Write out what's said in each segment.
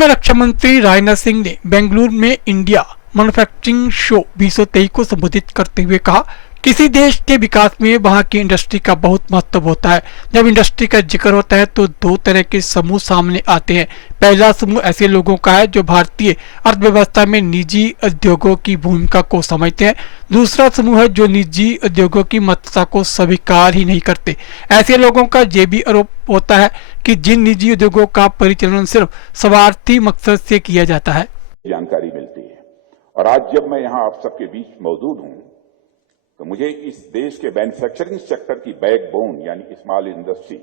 में रक्षा मंत्री राजनाथ सिंह ने बेंगलुरु में इंडिया मैन्युफैक्चरिंग शो 2023 को संबोधित करते हुए कहा, किसी देश के विकास में वहां की इंडस्ट्री का बहुत महत्व होता है। जब इंडस्ट्री का जिक्र होता है तो दो तरह के समूह सामने आते हैं। पहला समूह ऐसे लोगों का है जो भारतीय अर्थव्यवस्था में निजी उद्योगों की भूमिका को समझते हैं। दूसरा समूह है जो निजी उद्योगों की महत्ता को स्वीकार ही नहीं करते। ऐसे लोगों का ये भी आरोप होता है कि जिन निजी उद्योगों का परिचालन सिर्फ स्वार्थी मकसद से किया जाता है। जानकारी मिलती है और आज जब मैं यहाँ आप सबके बीच मौजूद हूँ तो मुझे इस देश के मैन्युफैक्चरिंग सेक्टर की बैकबोन यानी स्मॉल इंडस्ट्री,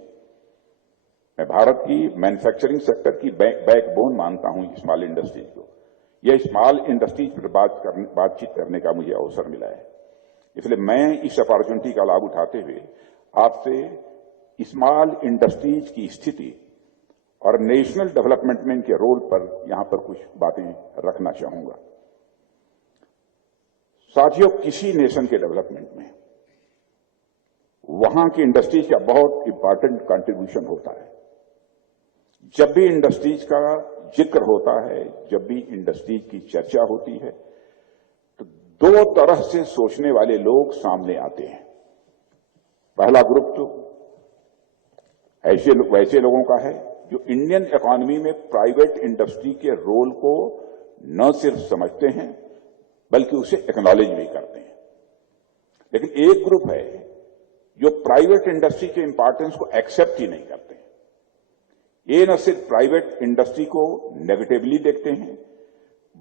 मैं भारत की मैन्युफैक्चरिंग सेक्टर की बैकबोन मानता हूं स्मॉल इंडस्ट्रीज को। यह स्मॉल इंडस्ट्रीज पर बातचीत करने का मुझे अवसर मिला है, इसलिए मैं इस अपॉर्चुनिटी का लाभ उठाते हुए आपसे स्मॉल इंडस्ट्रीज की स्थिति और नेशनल डेवलपमेंट में इनके रोल पर यहां पर कुछ बातें रखना चाहूंगा। साथियों, किसी नेशन के डेवलपमेंट में वहां की इंडस्ट्रीज का बहुत इंपॉर्टेंट कंट्रीब्यूशन होता है। जब भी इंडस्ट्रीज का जिक्र होता है, जब भी इंडस्ट्रीज की चर्चा होती है, तो दो तरह से सोचने वाले लोग सामने आते हैं। पहला ग्रुप तो वैसे लोगों का है जो इंडियन इकोनॉमी में प्राइवेट इंडस्ट्री के रोल को न सिर्फ समझते हैं बल्कि उसे एक्नॉलेज भी करते हैं। लेकिन एक ग्रुप है जो प्राइवेट इंडस्ट्री के इंपॉर्टेंस को एक्सेप्ट ही नहीं करते। ये न सिर्फ प्राइवेट इंडस्ट्री को नेगेटिवली देखते हैं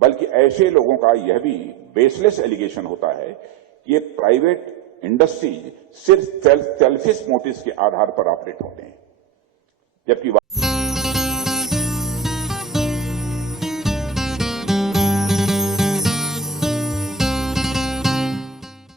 बल्कि ऐसे लोगों का यह भी बेसलेस एलिगेशन होता है कि ये प्राइवेट इंडस्ट्री सिर्फ सेल्फिश मोटिव्स के आधार पर ऑपरेट होते हैं, जबकि